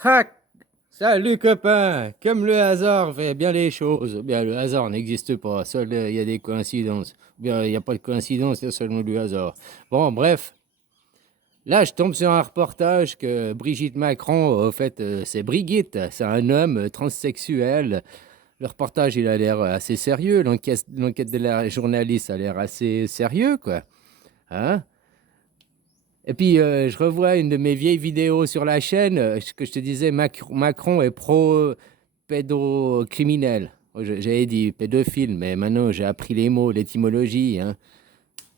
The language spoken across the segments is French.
Hack! Salut copain! Comme le hasard fait bien les choses, ou bien le hasard n'existe pas, seul il y a des coïncidences. Ou bien il n'y a pas de coïncidence, il y a seulement du hasard. Bon, bref, là je tombe sur un reportage que Brigitte Macron, au fait, c'est Brigitte, c'est un homme transsexuel. Le reportage, il a l'air assez sérieux, l'enquête de la journaliste a l'air assez sérieux, quoi. Hein? Et puis, je revois une de mes vieilles vidéos sur la chaîne, que je te disais, Macron est pro-pédocriminel. J'avais dit pédophile, mais maintenant j'ai appris les mots, l'étymologie. Hein.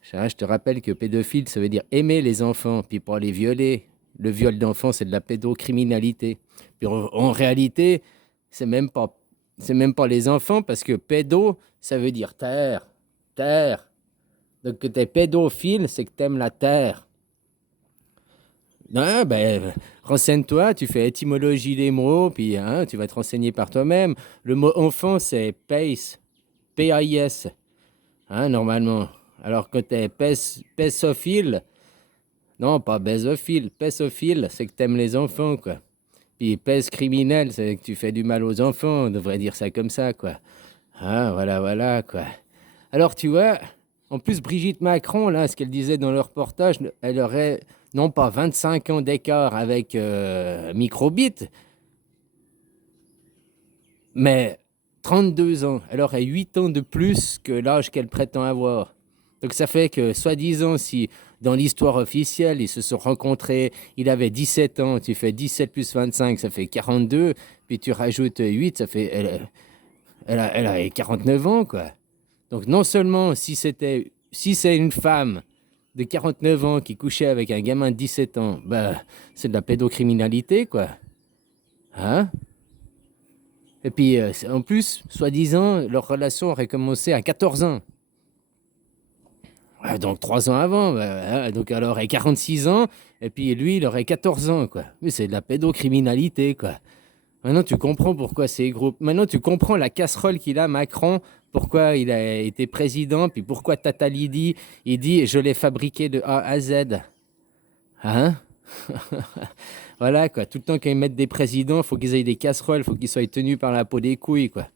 Je te rappelle que pédophile, ça veut dire aimer les enfants, puis pas les violer. Le viol d'enfants, c'est de la pédocriminalité. Puis en réalité, c'est même pas, c'est même pas les enfants, parce que pédo, ça veut dire terre. Terre. Donc que t'es pédophile, c'est que t'aimes la terre. Ah, ben, renseigne-toi, tu fais étymologie des mots, puis hein, tu vas te renseigner par toi-même. Le mot enfant, c'est pace, P-A-I-S, hein, normalement. Alors que t'es pésophile, non, pas bésophile, pésophile, c'est que t'aimes les enfants, quoi. Puis pèse criminel, c'est que tu fais du mal aux enfants, on devrait dire ça comme ça, quoi. Ah, voilà, voilà, quoi. Alors, tu vois, en plus, Brigitte Macron, là, ce qu'elle disait dans le reportage, elle aurait non pas 25 ans d'écart avec Microbit, mais 32 ans. Elle aurait 8 ans de plus que l'âge qu'elle prétend avoir. Donc ça fait que, soi-disant, si dans l'histoire officielle, ils se sont rencontrés, il avait 17 ans, tu fais 17 plus 25, ça fait 42, puis tu rajoutes 8, ça fait... elle a 49 ans, quoi. Donc non seulement si c'est une femme de 49 ans qui couchait avec un gamin de 17 ans, bah c'est de la pédocriminalité quoi. Hein? Et puis en plus, soi-disant, leur relation aurait commencé à 14 ans. Ouais, donc 3 ans avant, bah, hein, donc elle aurait 46 ans, et puis lui, il aurait 14 ans, quoi. Mais c'est de la pédocriminalité, quoi. Maintenant, tu comprends pourquoi ces groupes. Maintenant, tu comprends la casserole qu'il a, Macron, pourquoi il a été président, puis pourquoi Tata Lydie, il dit je l'ai fabriqué de A à Z. Hein? Voilà, quoi. Tout le temps qu'ils mettent des présidents, il faut qu'ils aient des casseroles, il faut qu'ils soient tenus par la peau des couilles, quoi.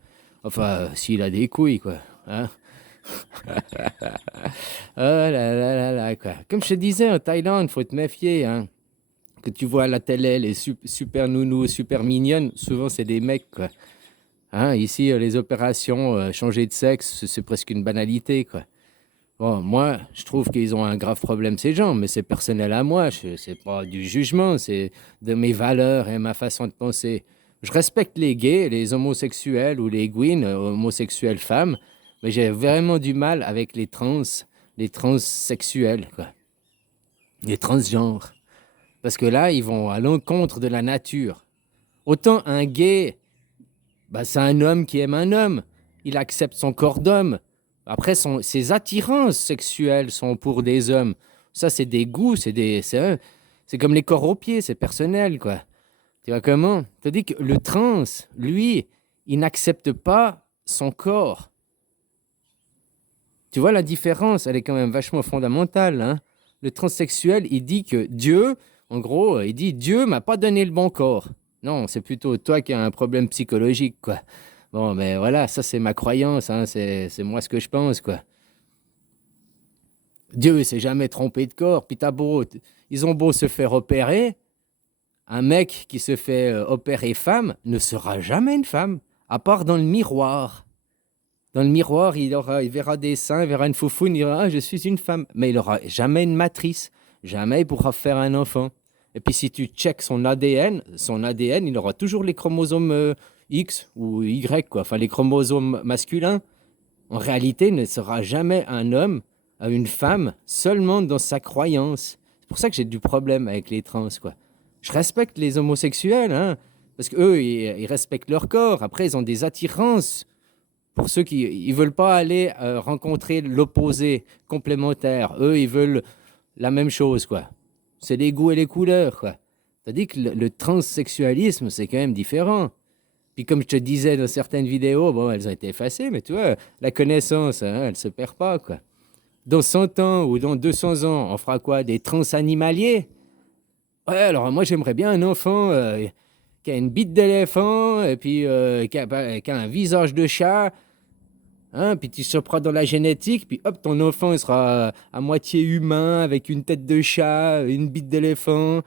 Enfin, s'il a des couilles, quoi. Hein? Oh là là là là, quoi. Comme je te disais, en Thaïlande, il faut te méfier, hein. Que tu vois à la télé, les super nounous, super mignonnes, souvent c'est des mecs, quoi. Hein, ici, les opérations, changer de sexe, c'est presque une banalité, quoi. Bon, moi, je trouve qu'ils ont un grave problème, ces gens, mais c'est personnel à moi. C'est pas du jugement, c'est de mes valeurs et ma façon de penser. Je respecte les gays, les homosexuels ou les gwyn, homosexuelles femmes, mais j'ai vraiment du mal avec les transsexuels, quoi. Les transgenres. Parce que là, ils vont à l'encontre de la nature. Autant un gay, bah, c'est un homme qui aime un homme. Il accepte son corps d'homme. Après, ses attirances sexuelles sont pour des hommes. Ça, c'est des goûts, c'est comme les corps aux pieds, c'est personnel, quoi. Tu vois comment? Tandis que le trans, lui, il n'accepte pas son corps. Tu vois, la différence, elle est quand même vachement fondamentale, hein. Le transsexuel, il dit que Dieu, en gros, il dit Dieu m'a pas donné le bon corps. Non, c'est plutôt toi qui as un problème psychologique, quoi. Bon, mais voilà, ça c'est ma croyance, hein, c'est moi ce que je pense, quoi. Dieu s'est jamais trompé de corps, puis ils ont beau se faire opérer, un mec qui se fait opérer femme ne sera jamais une femme, à part dans le miroir. Dans le miroir, il verra des seins, il verra une foufoune, il dira ah, je suis une femme. Mais il aura jamais une matrice. Jamais il pourra faire un enfant. Et puis si tu checks son ADN, il aura toujours les chromosomes X ou Y, quoi. Enfin, les chromosomes masculins. En réalité, il ne sera jamais un homme à une femme seulement dans sa croyance. C'est pour ça que j'ai du problème avec les trans, quoi. Je respecte les homosexuels, hein, parce qu'eux, ils respectent leur corps. Après, ils ont des attirances pour ceux qui ne veulent pas aller rencontrer l'opposé complémentaire. Eux, ils veulent la même chose, quoi. C'est les goûts et les couleurs, quoi. Tandis que le transsexualisme, c'est quand même différent. Puis comme je te disais dans certaines vidéos, bon, elles ont été effacées, mais tu vois, la connaissance, hein, elle se perd pas, quoi. Dans 100 ans ou dans 200 ans, on fera quoi? Des transanimaliers? Ouais, alors moi, j'aimerais bien un enfant qui a une bite d'éléphant, et puis qui a un visage de chat, hein, puis tu surprends dans la génétique, puis hop, ton enfant il sera à moitié humain, avec une tête de chat, une bite d'éléphant.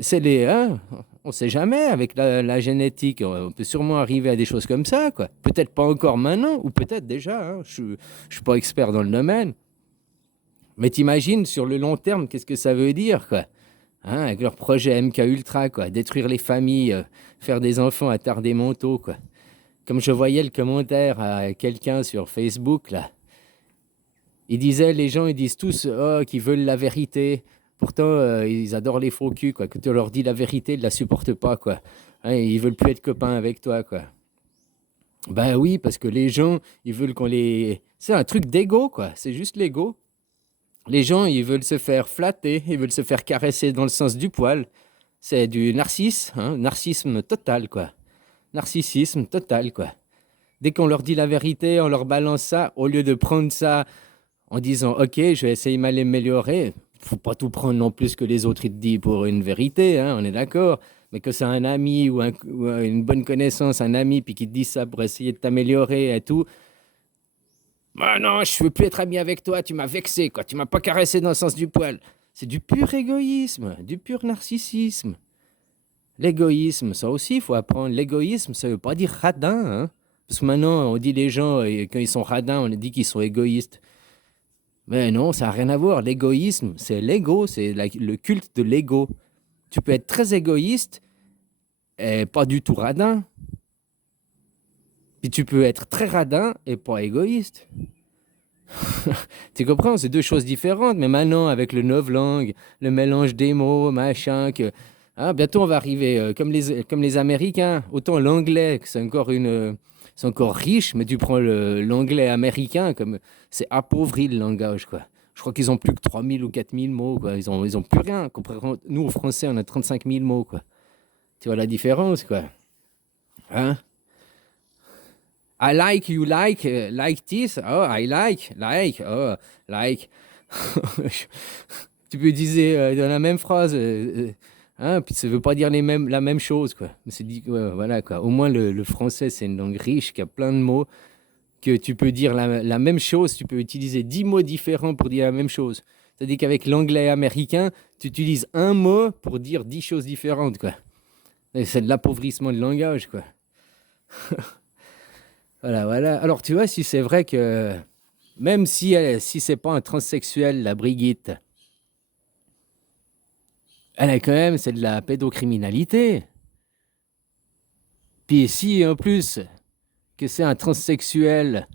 C'est les, hein, on sait jamais avec la génétique. On peut sûrement arriver à des choses comme ça, quoi. Peut-être pas encore maintenant, ou peut-être déjà. Hein, je suis pas expert dans le domaine. Mais t'imagines sur le long terme, qu'est-ce que ça veut dire, quoi? Hein, avec leur projet MK Ultra, quoi. Détruire les familles, faire des enfants à tard des manteaux, quoi. Comme je voyais le commentaire à quelqu'un sur Facebook, là, il disait, les gens, ils disent tous oh, qu'ils veulent la vérité. Pourtant, ils adorent les faux culs, quoi. Quand tu leur dis la vérité, ils ne la supportent pas, quoi. Hein, ils veulent plus être copains avec toi, quoi. Ben oui, parce que les gens, ils veulent qu'on les... C'est un truc d'ego, quoi. C'est juste l'ego. Les gens, ils veulent se faire flatter, ils veulent se faire caresser dans le sens du poil. C'est du narcissisme, hein, narcissisme total, quoi. Narcissisme total, quoi. Dès qu'on leur dit la vérité, on leur balance ça, au lieu de prendre ça en disant ok, je vais essayer de m'améliorer. Faut pas tout prendre non plus que les autres ils te disent pour une vérité, hein, on est d'accord. Mais que c'est un ami ou une bonne connaissance, un ami, puis qui te dit ça pour essayer de t'améliorer et tout. Bah non, je veux plus être ami avec toi, tu m'as vexé, quoi. Tu m'as pas caressé dans le sens du poil. C'est du pur égoïsme, du pur narcissisme. L'égoïsme, ça aussi, il faut apprendre. L'égoïsme, ça veut pas dire radin, hein. Parce que maintenant, on dit les gens, quand ils sont radins, on dit qu'ils sont égoïstes. Mais non, ça n'a rien à voir. L'égoïsme, c'est l'ego, c'est le culte de l'ego. Tu peux être très égoïste et pas du tout radin. Puis tu peux être très radin et pas égoïste. Tu comprends? C'est deux choses différentes. Mais maintenant, avec le novlangue, le mélange des mots, machin, que hein, bientôt on va arriver comme les Américains. Autant l'anglais, que c'est encore riche, mais tu prends l'anglais américain, comme c'est appauvri le langage, quoi. Je crois qu'ils ont plus que 3000 ou 4000 mots, quoi. Ils ont plus rien. Nous, aux Français, on a 35 000 mots, quoi. Tu vois la différence, quoi. Hein? I like, you like this. Oh, I like, oh, like. Tu peux dire dans la même phrase, hein, puis ça veut pas dire la même chose, quoi. Mais c'est dit, ouais, voilà, quoi. Au moins, le français, c'est une langue riche qui a plein de mots, que tu peux dire la même chose, tu peux utiliser 10 mots différents pour dire la même chose. C'est-à-dire qu'avec l'anglais américain, tu utilises un mot pour dire 10 choses différentes, quoi. Et c'est de l'appauvrissement de langage, quoi. Voilà, voilà. Alors, tu vois, si c'est vrai que même si c'est pas un transsexuel, la Brigitte, elle est quand même, c'est de la pédocriminalité. Puis si en plus que c'est un transsexuel,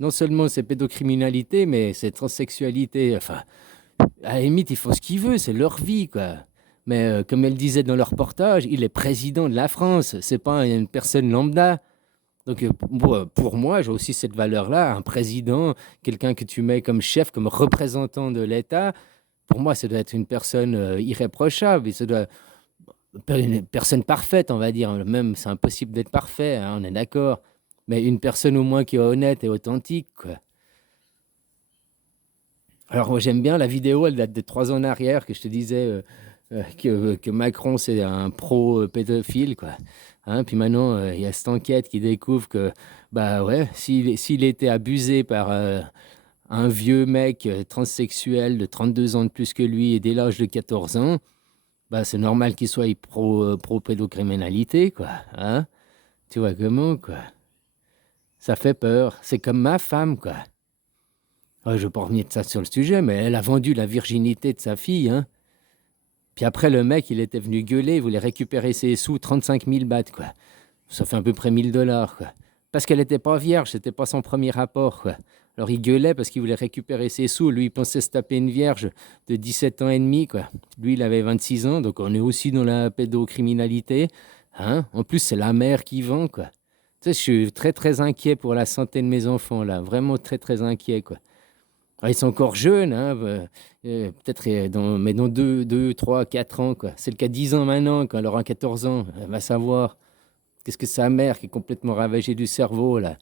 non seulement c'est pédocriminalité, mais c'est transsexualité. Enfin, à la limite, ils font ce qu'ils veulent, c'est leur vie, quoi. Mais comme elle disait dans leur reportage, il est président de la France, c'est pas une personne lambda. Donc pour moi, j'ai aussi cette valeur-là, un président, quelqu'un que tu mets comme chef, comme représentant de l'État. Pour moi, ça doit être une personne irréprochable, et ça doit une personne parfaite, on va dire. Même, c'est impossible d'être parfait, hein, on est d'accord. Mais une personne au moins qui est honnête et authentique, quoi. Alors, moi, j'aime bien la vidéo, elle date de 3 ans en arrière, que je te disais que Macron, c'est un pro-pédophile, quoi. Hein, puis maintenant, il y a cette enquête qui découvre que, bah ouais, s'il était abusé par un vieux mec transsexuel de 32 ans de plus que lui et dès l'âge de 14 ans, bah c'est normal qu'il soit pro-pédocriminalité, quoi. Hein? Tu vois comment, quoi. Ça fait peur. C'est comme ma femme, quoi. Ouais, je ne veux pas revenir de ça sur le sujet, mais elle a vendu la virginité de sa fille, hein. Puis après, le mec, il était venu gueuler, il voulait récupérer ses sous, 35 000 bahts, quoi. Ça fait à peu près 1 000 $, quoi. Parce qu'elle n'était pas vierge, c'était pas son premier rapport, quoi. Alors il gueulait parce qu'il voulait récupérer ses sous. Lui, il pensait se taper une vierge de 17 ans et demi, quoi. Lui, il avait 26 ans, donc on est aussi dans la pédocriminalité. Hein? En plus, c'est la mère qui vend, quoi. Tu sais, je suis très, très inquiet pour la santé de mes enfants, là. Vraiment très, très inquiet, quoi. Alors, ils sont encore jeunes, hein, peut-être mais dans 2, 3, 4 ans, quoi. C'est le cas 10 ans maintenant, quand elle aura 14 ans, elle va savoir. Qu'est-ce que sa mère qui est complètement ravagée du cerveau, là.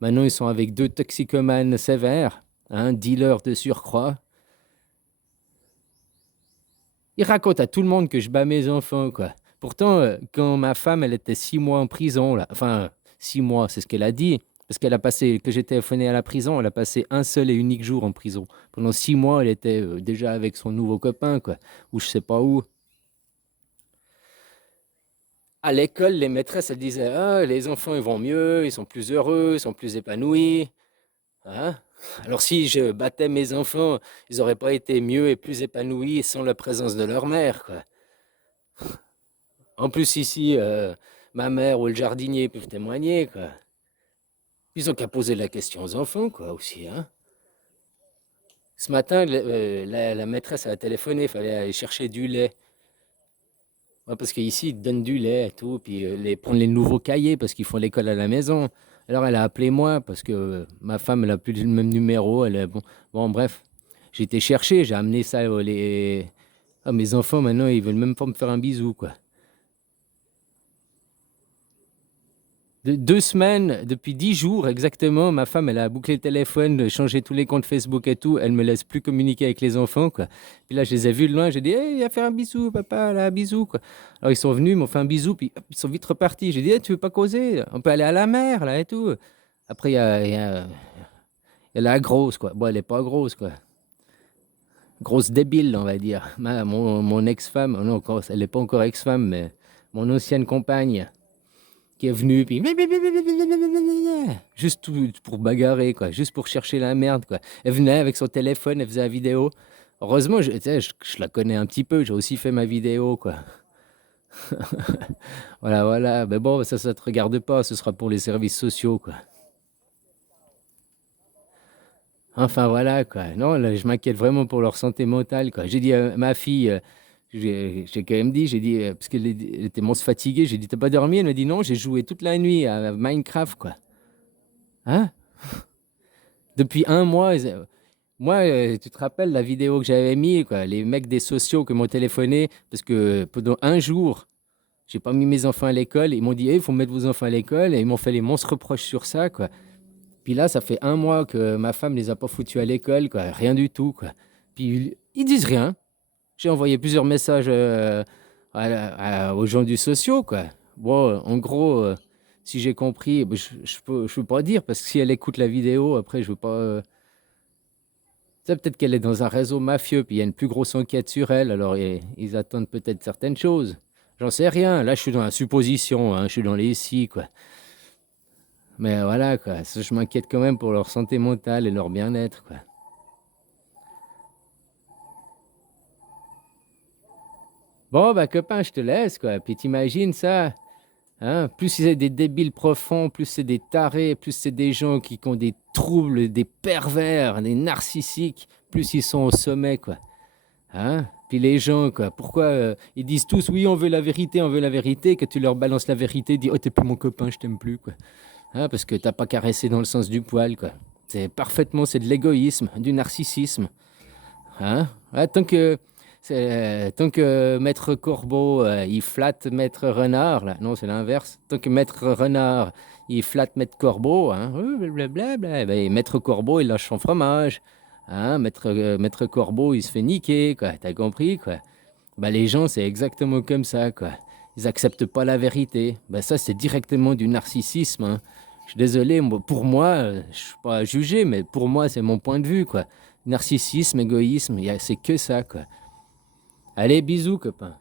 Maintenant, ils sont avec 2 toxicomanes sévères, hein, dealers de surcroît. Ils racontent à tout le monde que je bats mes enfants, quoi. Pourtant, quand ma femme, elle était 6 mois en prison, là, enfin, 6 mois, c'est ce qu'elle a dit, parce qu'elle a passé, que j'ai téléphoné à la prison, elle a passé un seul et unique jour en prison. Pendant 6 mois, elle était déjà avec son nouveau copain, quoi, ou je sais pas où. À l'école, les maîtresses, elles disaient, ah, les enfants, ils vont mieux, ils sont plus heureux, ils sont plus épanouis. Hein. Alors si je battais mes enfants, ils n'auraient pas été mieux et plus épanouis sans la présence de leur mère, quoi. En plus, ici, ma mère ou le jardinier peuvent témoigner, quoi. Ils ont qu'à poser la question aux enfants, quoi, aussi, hein. Ce matin, la maîtresse a téléphoné, il fallait aller chercher du lait. Ouais, parce qu'ici, ils te donnent du lait et tout, puis prendre les nouveaux cahiers parce qu'ils font l'école à la maison. Alors, elle a appelé moi parce que ma femme, elle a plus le même numéro. Bon, bref, j'ai été chercher, j'ai amené ça. Ah, mes enfants, maintenant, ils veulent même pas me faire un bisou, quoi. 2 semaines, depuis 10 jours exactement, ma femme, elle a bouclé le téléphone, changé tous les comptes Facebook et tout. Elle me laisse plus communiquer avec les enfants, quoi. Puis là, je les ai vus de loin, j'ai dit, hey, viens faire un bisou, papa, là, bisou, quoi. Alors, ils sont venus, ils m'ont fait un bisou, puis hop, ils sont vite repartis. J'ai dit, hey, tu veux pas causer? On peut aller à la mer, là, et tout. Après, il y a la grosse, quoi. Bon, elle est pas grosse, quoi. Grosse débile, on va dire. Mon ex-femme, oh non, elle est pas encore ex-femme, mais mon ancienne compagne qui est venu, puis juste pour bagarrer, quoi, juste pour chercher la merde, quoi. Elle venait avec son téléphone, elle faisait la vidéo. Heureusement, tu sais, je la connais un petit peu, j'ai aussi fait ma vidéo, quoi. Voilà, voilà. Mais bon, ça te regarde pas, ce sera pour les services sociaux, quoi. Enfin, voilà, quoi. Non, là, je m'inquiète vraiment pour leur santé mentale, quoi. J'ai dit à ma fille, j'ai quand même dit, j'ai dit, parce elle était monstre fatiguée, j'ai dit, t'as pas dormi? Elle m'a dit, non, j'ai joué toute la nuit à Minecraft, quoi. Hein? Depuis un mois, moi, tu te rappelles la vidéo que j'avais mis, quoi, les mecs des sociaux qui m'ont téléphoné parce que pendant un jour, j'ai pas mis mes enfants à l'école. Ils m'ont dit, il faut mettre vos enfants à l'école et ils m'ont fait les monstres reproches sur ça, quoi. Puis là, ça fait un mois que ma femme les a pas foutus à l'école, quoi, rien du tout, quoi. Puis ils disent rien. J'ai envoyé plusieurs messages aux gens du sociaux, quoi. Bon, en gros, si j'ai compris, je peux pas dire parce que si elle écoute la vidéo, après, je veux pas. Ça, peut-être qu'elle est dans un réseau mafieux, puis il y a une plus grosse enquête sur elle, alors ils attendent peut-être certaines choses. J'en sais rien. Là, je suis dans la supposition, hein, je suis dans les si, quoi. Mais voilà, quoi. Je m'inquiète quand même pour leur santé mentale et leur bien-être, quoi. Bon, bah, copain, je te laisse, quoi. Puis t'imagines ça, hein? Plus c'est des débiles profonds, plus c'est des tarés, plus c'est des gens qui ont des troubles, des pervers, des narcissiques, plus ils sont au sommet, quoi. Hein? Puis les gens, quoi, pourquoi ils disent tous oui, on veut la vérité, que tu leur balances la vérité, dis oh, t'es plus mon copain, je t'aime plus, quoi. Hein, parce que t'as pas caressé dans le sens du poil, quoi. C'est de l'égoïsme, du narcissisme. Hein? Ouais, tant que Maître Corbeau, il flatte Maître Renard, là. Non, c'est l'inverse. Tant que Maître Renard, il flatte Maître Corbeau, hein. Blablabla. Ben, Maître Corbeau, il lâche son fromage. Hein? Maître Corbeau, il se fait niquer, quoi. T'as compris, quoi. Bah, les gens, c'est exactement comme ça, quoi. Ils acceptent pas la vérité. Bah, ça, c'est directement du narcissisme, hein. Je suis désolé, pour moi, je suis pas à juger, mais pour moi, c'est mon point de vue, quoi. Narcissisme, égoïsme, c'est que ça, quoi. Allez, bisous, copain.